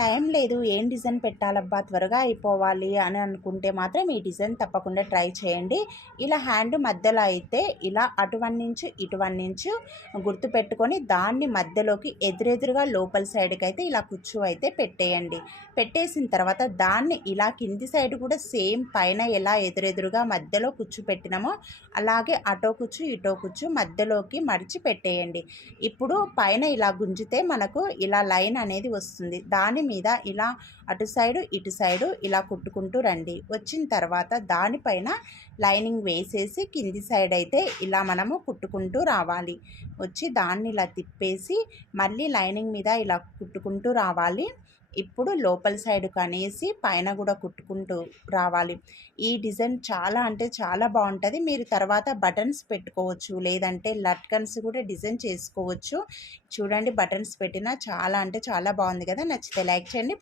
Time లేదు ఏం design పెట్టాలబ్బా త్వరగా అయిపోవాలి అని అనుకుంటే మాత్రం ఈ డిజైన్ తప్పకుండా ట్రై చేయండి. ఇలా హ్యాండ్ మధ్యలో అయితే ఇలా అటువన్ నుంచి ఇటువన్ నుంచి గుర్తు పెట్టుకొని దాన్ని మధ్యలోకి ఎదురెదురుగా లోపల సైడ్కి అయితే ఇలా కుచ్చు అయితే పెట్టేయండి. పెట్టేసిన తర్వాత దాన్ని ఇలా కింది సైడ్ కూడా సేమ్ పైన ఎలా ఎదురెదురుగా మధ్యలో కుచ్చు పెట్టినామో అలాగే అటో కుచ్చు ఇటో కుచ్చు మధ్యలోకి మడిచి పెట్టేయండి. ఇప్పుడు పైన ఇలా గుంజితే మనకు ఇలా లైన్ అనేది వస్తుంది. దాని మీద ఇలా అటు సైడు ఇటు సైడు ఇలా కుట్టుకుంటూ రండి. వచ్చిన తర్వాత దానిపైన లైనింగ్ వేసేసి కింది సైడ్ అయితే ఇలా మనము కుట్టుకుంటూ రావాలి. వచ్చి దాన్ని ఇలా తిప్పేసి మళ్ళీ లైనింగ్ మీద ఇలా కుట్టుకుంటూ రావాలి. ఇప్పుడు లోపల సైడ్ కనేసి పైన కూడా కుట్టుకుంటూ రావాలి. ఈ డిజైన్ చాలా అంటే చాలా బాగుంటుంది. మీరు తర్వాత బటన్స్ పెట్టుకోవచ్చు. లేదంటే లట్కన్స్ కూడా డిజైన్ చేసుకోవచ్చు. చూడండి బటన్స్ పెట్టినా చాలా అంటే చాలా బాగుంది కదా. నచ్చితే లైక్ చేయండి.